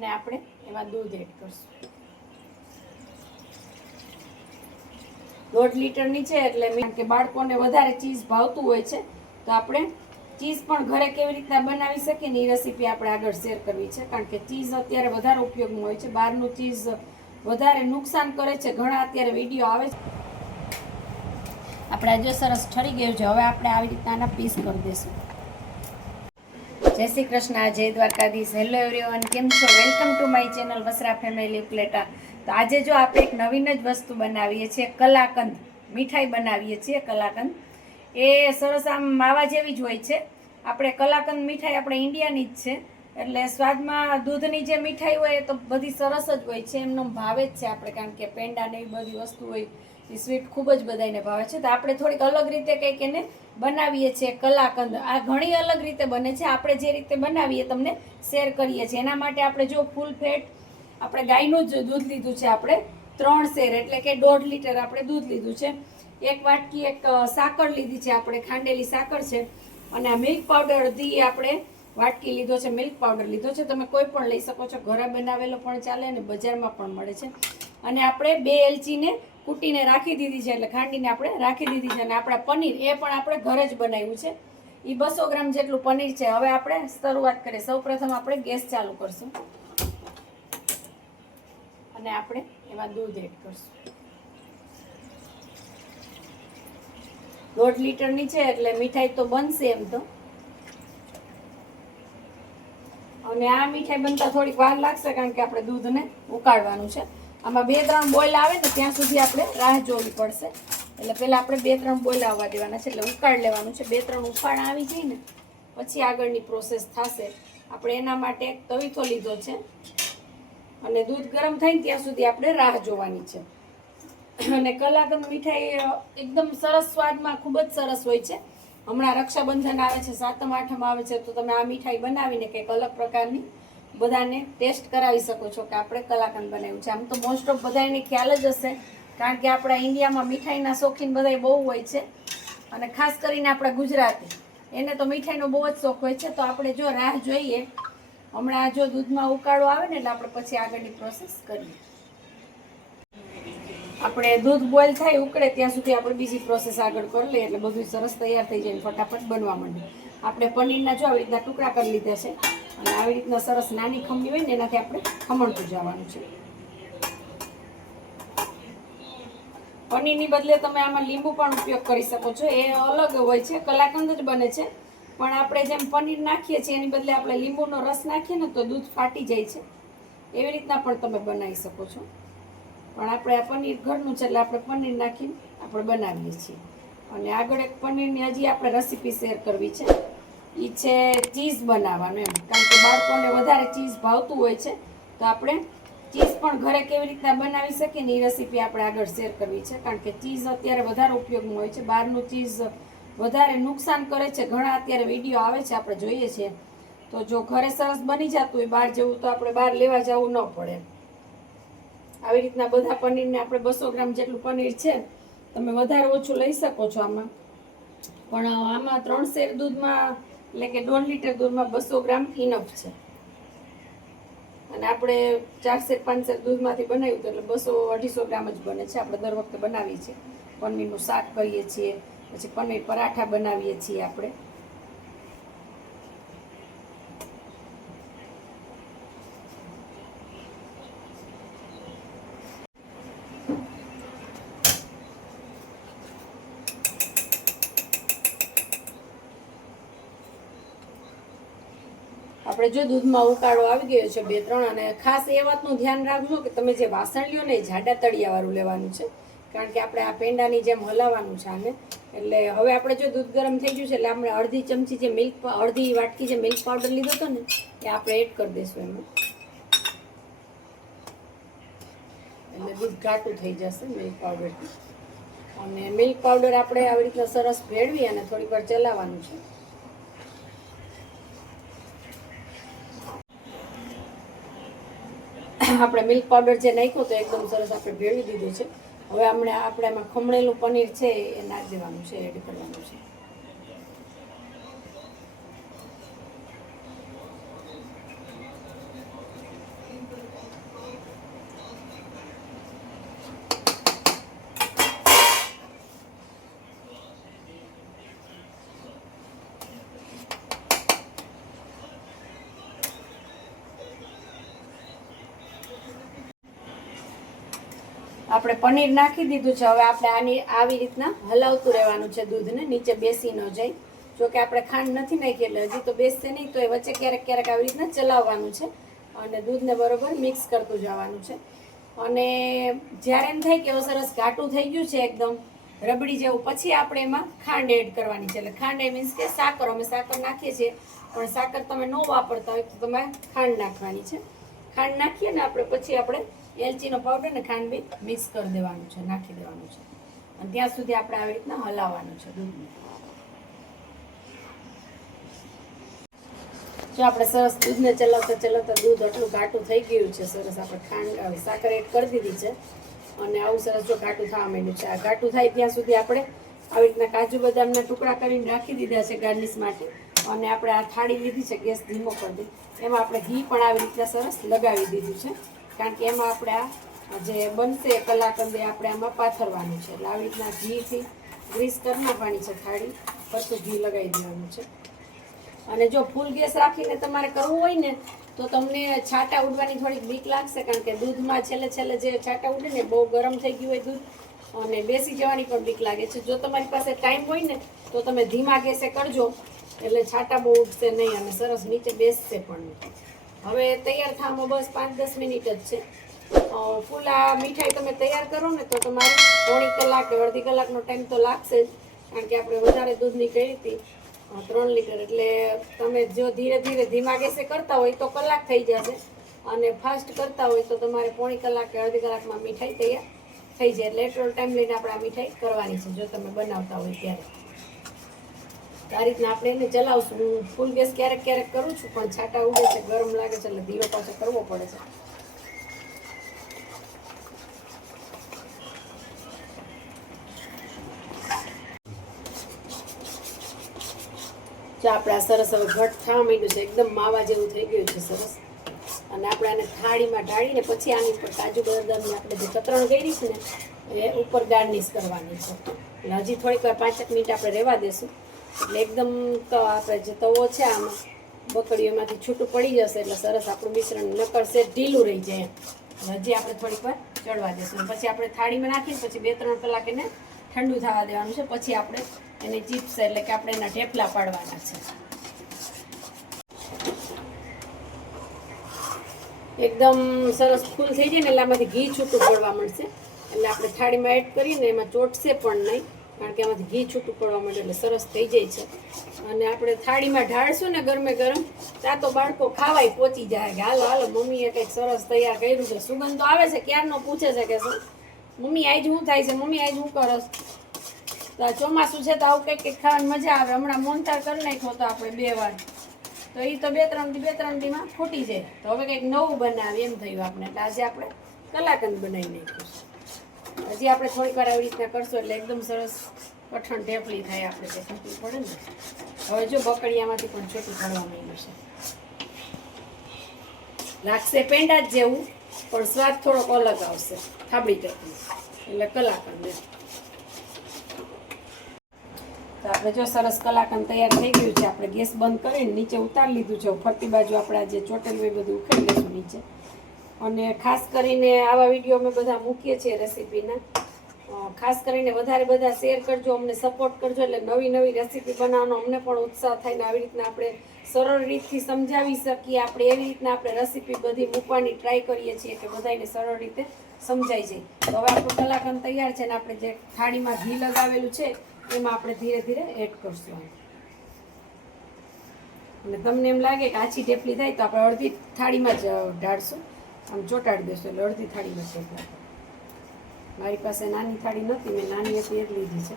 અને આપણે એમાં દૂધ એડ કરશું. દોઢ લીટરની છે એટલે કે બાળકોને વધારે ચીઝ ભાવતું હોય છે, તો આપણે ચીઝ પણ ઘરે કેવી રીતના બનાવી શકીએ ને એ રેસીપી આપણે આગળ શેર કરવી છે, કારણ કે ચીઝ અત્યારે વધારે ઉપયોગમાં હોય છે, બહારનું ચીઝ વધારે નુકસાન કરે છે, ઘણા અત્યારે વીડિયો આવે છે. આપણે આજે સરસ ઠરી ગયું છે, હવે આપણે આવી રીતના પીસ કરી દઈશું. જય શ્રી કૃષ્ણ, જય દ્વારકાધીશ. હેલો એવરીવન કેમ છો? Welcome to my channel Vasra family પ્લેટા તો આજે જો આપણે એક નવીન જ વસ્તુ બનાવીએ છીએ, કલાકંદ. મીઠાઈ બનાવીએ છીએ, કલાકંદ. એ સરસ આમ માવા જેવી જ હોય છે. આપણે કલાકંદ મીઠાઈ આપણે ઇન્ડિયાની જ છે. એટલે સ્વાદમાં દૂધની જે મીઠાઈ હોય એ તો બધી સરસ જ હોય છે. એમનો ભાવે જ છે આપણે, કારણ કે પેંડા ને એવી બધી વસ્તુ હોય. એ સ્વીટ ખૂબ જ બધાને ભાવે છે. તો આપણે થોડીક અલગ રીતે કંઈક એને બનાવીએ છીએ કલાકંદ. આ ઘણી અલગ રીતે બને છે. આપણે જે રીતે બનાવીએ તમને શેર કરીએ છીએ. એના માટે આપણે જો ફૂલ ફેટ આપણે ગાયનું જ દૂધ લીધું છે આપણે, ત્રણ શેર, એટલે કે દોઢ લીટર આપણે દૂધ લીધું છે. એક વાટકી એક સાકર લીધી છે આપણે, ખાંડેલી સાકર છે. અને આ મિલ્ક પાવડર અડધી આપણે વાટકી લીધો છે મિલ્ક પાવડર લીધો છે. તમે કોઈ પણ લઈ શકો છો. ઘરે બનાવેલો પણ ચાલે અને બજારમાં પણ મળે છે. અને આપણે બે એલચીને કૂટીને રાખી દીધી છે એટલે ખાંડીને આપણે રાખી દીધી છે અને આપણા પનીર, એ પણ આપણે ઘરે જ બનાવ્યું છે. એ બસો ગ્રામ જેટલું પનીર છે. હવે આપણે શરૂઆત કરીએ. સૌપ્રથમ આપણે ગેસ ચાલુ કરશું. અને આપણે એમાં દૂધ એડ કરશું. દોઢ લીટરની છે એટલે મીઠાઈ તો બનશે એમ તો. અને આ મીઠાઈ બનતા થોડીક વાર લાગશે કારણ કે આપણે દૂધને ઉકાળવાનું છે. આમાં બે, ત્રણ બોઇલ આવે ને ત્યાં સુધી આપણે રાહ જોવી પડશે. એટલે પહેલાં આપણે બે, ત્રણ બોઇલ આવવા દેવાના છે, એટલે ઉકાળ લેવાનું છે. બે, ત્રણ ઉકાળ આવી જાય ને, પછી આગળની પ્રોસેસ થશે. આપણે એના માટે એક તવીથો લીધો છે. અને દૂધ ગરમ થાય ને, ત્યાં સુધી આપણે રાહ જોવાની છે. અને કલાકંદ મીઠાઈ એકદમ સરસ સ્વાદમાં ખૂબ જ સરસ હોય છે. હમણાં રક્ષાબંધન આવે છે, સાતમ, આઠમ આવે છે, તો તમે આ મીઠાઈ બનાવીને કંઈક અલગ પ્રકારની બધાને ટેસ્ટ કરાવી શકો છો કે આપણે કલાકંદ બનાવ્યું છે. આમ તો મોસ્ટ ઓફ બધાને ખ્યાલ જ હશે, કારણ કે આપણા ઇન્ડિયામાં મીઠાઈના શોખીન બધા બહુ હોય છે. અને ખાસ કરીને આપણા ગુજરાતી. એને તો મીઠાઈનો બહુ જ શોખ હોય છે. તો આપણે જો રાહ જોઈએ, હમણાં જો દૂધમાં ઉકાળો આવે ને એટલે આપણે પછી આગળની પ્રોસેસ કરીએ. આપણે દૂધ બોઇલ થાય, ઉકળે, ત્યાં સુધી આપણે બીજી પ્રોસેસ આગળ કરી લઈએ એટલે બધું સરસ તૈયાર થઈ જાય ફટાફટ બનવા માંડે. આપણે પનીરના જો આવી રીતના ટુકડા કરી લીધા છે અને આવી રીતના સરસ નાની ખમણી હોય ને, એનાથી આપણે ખમણતું જવાનું છે. પનીરની બદલે તમે આમાં લીંબુ પણ ઉપયોગ કરી શકો છો. એ અલગ હોય છે, કલાકંદ જ બને છે. પણ આપણે જેમ પનીર નાખીએ છીએ, એની બદલે આપણે લીંબુનો રસ નાખીએ ને, તો દૂધ ફાટી જાય છે. એવી રીતના પણ તમે બનાવી શકો છો. પણ આપણે આ પનીર ઘરનું છે, એટલે આપણે પનીર નાખીને આપણે બનાવીએ છીએ. અને આગળ એક પનીરની હજી આપણે રેસીપી શેર કરવી છે. એ છે ચીઝ બનાવવાનું એમ. કારણ કે બાળકોને વધારે ચીઝ ભાવતું હોય છે, તો આપણે ચીઝ પણ ઘરે કેવી રીતના બનાવી શકીએ ને એ રેસીપી આપણે આગળ શેર કરવી છે. કારણ કે ચીઝ અત્યારે વધારે ઉપયોગમાં હોય છે. બહારનું ચીઝ વધારે નુકસાન કરે છે. ઘણા અત્યારે વીડિયો આવે છે, આપણે જોઈએ છીએ. તો જો ઘરે સરસ બની જતું હોય બહાર જવું તો આપણે બહાર લેવા જવું ન પડે. આવી રીતના બધા પનીરને આપણે બસો ગ્રામ જેટલું પનીર છે, તમે વધારે ઓછું લઈ શકો છો આમાં. પણ આમાં ત્રણ શેર દૂધમાં એટલે કે દોઢ લીટર દૂધમાં બસો ગ્રામ ઇનફ છે. અને આપણે ચાર શેર પાંચ દૂધમાંથી બનાવ્યું એટલે બસો, અઢીસો ગ્રામ જ બને છે. આપણે દર વખતે બનાવીએ છીએ. પનીરનું શાક કરીએ છીએ, પછી પનીર પરાઠા બનાવીએ છીએ આપણે. આપણે જો દૂધમાં ઉકાળો આવી ગયો છે બે ત્રણ, અને ખાસ એ વાતનું ધ્યાન રાખજો કે તમે જે વાસણ લ્યો ને એ જાડા તળિયાવાળું લેવાનું છે. કારણ કે આપણે આ પેંડાની જેમ હલાવવાનું છે આને. એટલે હવે આપણે જો દૂધ ગરમ થઈ ગયું છે, એટલે આપણે અડધી ચમચી જે મિલ્ક અડધી વાટકી જે મિલ્ક પાવડર લીધો હતો ને, એ આપણે એડ કરી દઈશું એમાં. એટલે દૂધ ઘાટું થઈ જશે મિલ્ક પાવડરથી. અને મિલ્ક પાવડર આપણે આવી રીતના સરસ ભેળવી અને થોડીક વાર ચલાવવાનું છે. આપણે મિલ્ક પાવડર જે નાખ્યો તો એકદમ સરસ આપણે ભેળવી દીધું છે. હવે આપણે આપણે એમાં ખમણેલું પનીર છે એ નાખી દેવાનું છે એડ કરવાનું છે. આપણે પનીર નાખી દીધું છે. હવે આપણે આની આવી રીતના હલાવતું રહેવાનું છે દૂધને. નીચે બેસી ન જાય. જો કે આપણે ખાંડ નથી નાખી એટલે હજી તો બેસશે નહીં, તો એ વચ્ચે ક્યારેક ક્યારેક આવી રીતના ચલાવવાનું છે અને દૂધને બરોબર મિક્સ કરતું જવાનું છે. અને જ્યારે એમ થાય કે હવે સરસ ઘાટું થઈ ગયું છે એકદમ, રબડી જેવું, પછી આપણે એમાં ખાંડ એડ કરવાની છે. એટલે ખાંડ એ મીન્સ કે સાકર, અમે સાકર નાખીએ છીએ, પણ સાકર તમે ન વાપરતા હોય તો તમે ખાંડ નાખવાની છે. ખાંડ નાખીએ ને આપણે પછી આપણે એલચીનો પાવડર ને ખાંડ બી મિક્સ કરી દેવાનું છે, નાખી દેવાનું છે. અને ત્યાં સુધી આપણે આવી રીતના હલાવવાનું છે દૂધને. જો આપણે સરસ દૂધને ચલાવતા ચલાવતા દૂધ આટલું ઘાટું થઈ ગયું છે, સરસ આપણે ખાંડ સાકર એડ કરી દીધી છે. અને આવું સરસ જો ઘાટું થવા માંડ્યું છે. આ ઘાટું થાય ત્યાં સુધી આપણે આવી રીતના કાજુ બદામના ટુકડા કરીને રાખી દીધા છે ગાર્નિશ માટે. અને આપણે આ થાળી લીધી છે ગેસ ધીમો કરી દઈ. એમાં આપણે ઘી પણ આવી રીતના સરસ લગાવી દીધું છે. કારણ કે એમાં આપણે જે બનશે કલાક અંદર આપણે આમાં પાથરવાનું છે. એટલે આવી રીતના ઘીથી ગ્રીસ કરી નાખવાની છે થાળી. ફરતું ઘી લગાવી દેવાનું છે. અને જો ફૂલ ગેસ રાખીને તમારે કરવું હોય ને, તો તમને છાંટા ઉડવાની થોડીક બીક લાગશે કારણ કે દૂધમાં છેલ્લે છેલ્લે જે છાંટા ઉડે ને, બહુ ગરમ થઈ ગયું હોય દૂધ, અને બેસી જવાની પણ બીક લાગે છે. જો તમારી પાસે ટાઈમ હોય ને, તો તમે ધીમા ગેસે કરજો. એટલે છાંટા બહુ ઉડશે નહીં અને સરસ નીચે બેસશે પણ. હવે તૈયાર થવામાં બસ પાંચ દસ મિનિટ જ છે. ફૂલ આ મીઠાઈ તમે તૈયાર કરો ને તો તમારે પોણી કલાક કે અડધી કલાકનો ટાઈમ તો લાગશે જ, કારણ કે આપણે વધારે દૂધની કરી હતી. ત્રણ લીટર, એટલે તમે જો ધીરે ધીરે ધીમા ગેસે કરતા હોય તો કલાક થઈ જશે. અને ફાસ્ટ કરતા હોય તો તમારે પોણી કલાક કે અડધી કલાકમાં મીઠાઈ તૈયાર થઈ જાય. એટલે એટલો ટાઈમ લઈને આપણે આ મીઠાઈ કરવાની છે, જો તમે બનાવતા હોય ત્યારે. આ રીતના આપણે એને ચલાવશું હું ફૂલ ગેસ ક્યારેક ક્યારેક કરું છું, પણ છાંટા ઉડે છે, ગરમ લાગે છે, એટલે ધીરો પાછો કરવો પડે છે. જો આપણે આ સરસ હવે ઘટ થવા માંડ્યું છે, એકદમ માવા જેવું થઈ ગયું છે સરસ. અને આપણે આને થાળીમાં ઢાળીને પછી આની ઉપર કાજુ બદામની આપણે જે કતરણ કરી છે ને, એ ઉપર ગાર્નિશ કરવાની છે. એટલે હજી થોડીક વાર પાંચેક મિનિટ આપણે રહેવા દેશું. એટલે એકદમ તો આપણે જે તવો છે આમાં બકડીઓમાંથી છૂટું પડી જશે એટલે સરસ આપણું મિશ્રણ નકળશે ઢીલું રહી જાય. હજી આપણે થોડીક વાર ચડવા દેશું. પછી આપણે થાળીમાં નાખીને પછી બે ત્રણ કલાક એને ઠંડુ થવા દેવાનું છે. પછી આપણે એને ચિપ્સ એટલે કે આપણે એના ઢેપલા પાડવાના છે. એકદમ સરસ ફૂલ થઈ જાય ને એટલે આમાંથી ઘી છૂટું પડવા મળશે. એટલે આપણે થાળીમાં એડ કરીને એમાં ચોટશે પણ નહીં. કારણ કે એમાંથી ઘી છૂટું પડવા માંડે એટલે સરસ થઈ જાય છે. અને આપણે થાળીમાં ઢાળશું ને ગરમે ગરમ, ત્યાં તો બાળકો ખાવાય પહોંચી જાય કે હાલો હાલો, મમ્મીએ કંઈક સરસ તૈયાર કર્યું છે. સુગંધ તો આવે છે, ક્યારનો પૂછે છે કે મમ્મી, આજ શું થાય છે? મમ્મી, આજ હું કરસ? તો આ ચોમાસું છે તો આવું કંઈક કંઈક ખાવાની મજા આવે. હમણાં મોનતાર કરી નાખ્યો તો આપણે બે વાર. તો એ તો બે ત્રણ દી, બે ત્રણ દીમાં ફૂટી જાય. તો હવે કંઈક નવું બનાવે એમ થયું આપણે એટલે આજે આપણે કલાકંદ બનાવી નાખ્યું હજી આપણે થોડીક વાર આવી રીતના કરશું એટલે એકદમ સરસ કઠણ ઢેફલી થાય આપણે તે છૂટી પડે ને. હવે જો બકડિયામાંથી પણ છૂટી પડવા માંડ્યું છે. લાગશે પેંડા જ જેવું, પણ સ્વાદ થોડોક અલગ આવશે, થાબડી ચટણી. એટલે કલાકંદ તો આપણે જો સરસ કલાકંદ તૈયાર થઈ ગયું છે, આપણે ગેસ બંધ કરીને નીચે ઉતારી લીધું છે. ફરતી બાજુ આપણે જે ચોટેલું એ બધું ઉખેડી લઈશું નીચે. અને ખાસ કરીને આવા વીડિયો અમે બધા મૂકીએ છીએ રેસીપીના. ખાસ કરીને વધારે બધા શેર કરજો, અમને સપોર્ટ કરજો, એટલે નવી નવી રેસીપી બનાવવાનો અમને પણ ઉત્સાહ થાય ને આવી રીતના આપણે સરળ રીતથી સમજાવી શકીએ. આપણે એવી રીતના આપણે રેસીપી બધી મૂકવાની ટ્રાય કરીએ છીએ કે બધાને સરળ રીતે સમજાઈ જાય. તો હવે આપણું કલાકંદ તૈયાર છે ને આપણે જે થાળીમાં ઘી લગાવેલું છે, એમાં આપણે ધીરે ધીરે એડ કરશું અને તમને એમ લાગે કે આછી ઢેપલી થાય તો આપણે અડધી થાળીમાં જ ઢાળશું. આમ ચોટાડી દેશો એટલે અડધી થાળી હશે એટલે મારી પાસે નાની થાળી નહોતી, મેં નાની હતી એ લીધી છે.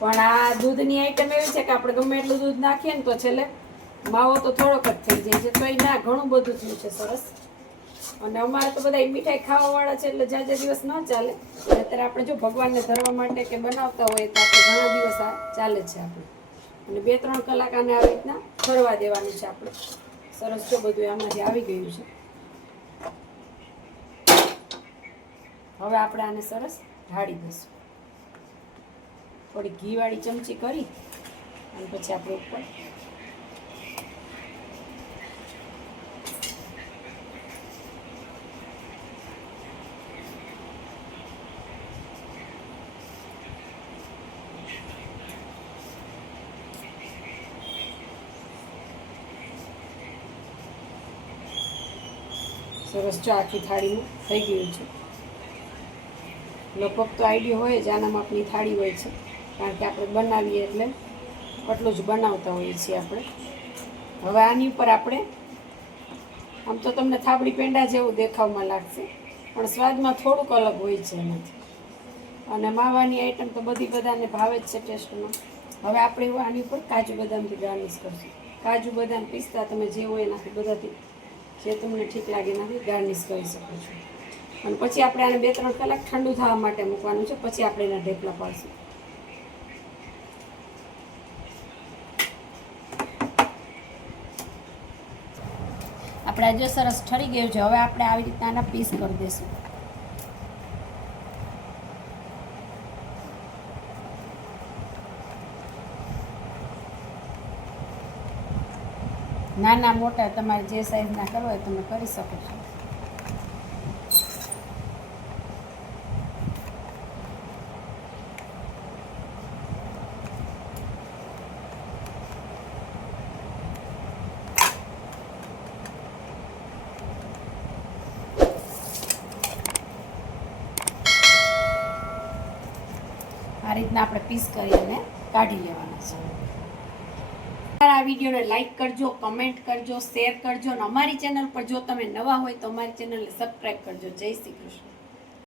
પણ આ દૂધની આઈટમ એવી છે કે આપણે ગમે એટલું દૂધ નાખીએ ને તો છેલ્લે માવો તો થોડોક જ થઈ જાય છે. તો એ ના, ઘણું બધું થયું છે સરસ. અને અમારે તો બધા મીઠાઈ ખાવાવાળા છે એટલે જાજે દિવસ ન ચાલે. અત્યારે આપણે જો ભગવાનને ધરવા માટે કે બનાવતા હોઈએ તો આપણે ઘણા દિવસ આ ચાલે છે આપણે. અને બે ત્રણ કલાક આને આવી રીતના ફરવા દેવાનું છે આપણે. સરસ જો બધું આમાંથી આવી ગયું છે. હવે આપણે આને સરસ ઢાળી દઈશું. થોડી ઘીવાળી ચમચી કરી અને પછી આપણે ઉપર સરસ જો આખી થાળીમાં થઈ ગયું છે. લગભગ તો આઈડિયો હોય જ આના માપની થાળી હોય છે. કારણ કે આપણે બનાવીએ એટલે આટલું જ બનાવતા હોઈએ છીએ આપણે. હવે આની ઉપર આપણે, આમ તો તમને થાબડી પેંડા જેવું દેખાવમાં લાગશે, પણ સ્વાદમાં થોડુંક અલગ હોય છે એનાથી અને માવાની આઈટમ તો બધી બધાને ભાવે જ છે ટેસ્ટમાં. હવે આપણે આની ઉપર કાજુ બદામથી ગાર્નિશ કરશું. કાજુ બદામ પિસ્તા તમે જે હોય એનાથી બધાથી, જે તમને ઠીક લાગે એનાથી ગાર્નિશ કરી શકો છો. અને પછી આપણે આને બે ત્રણ કલાક ઠંડુ થવા માટે મૂકવાનું છે. પછી આપણે એના ઢેપલા પાડશું. આપણે આજે સરસ ઠરી ગયું છે. હવે આપણે આવી રીતના આના પીસ કરી દઈશું. નાના મોટા તમારે જે સાઈઝના કરવા હોય તમે કરી શકો છો. આ રીતના આપણે પીસ કરી અને કાઢી લેવાના છે. આ વિડીયોને લાઇક કરજો કમેન્ટ કરજો શેર કરજો અને અમારી ચેનલ પર જો તમે નવા હોય તો અમારી ચેનલને સબસ્ક્રાઈબ કરજો. જય શ્રી કૃષ્ણ.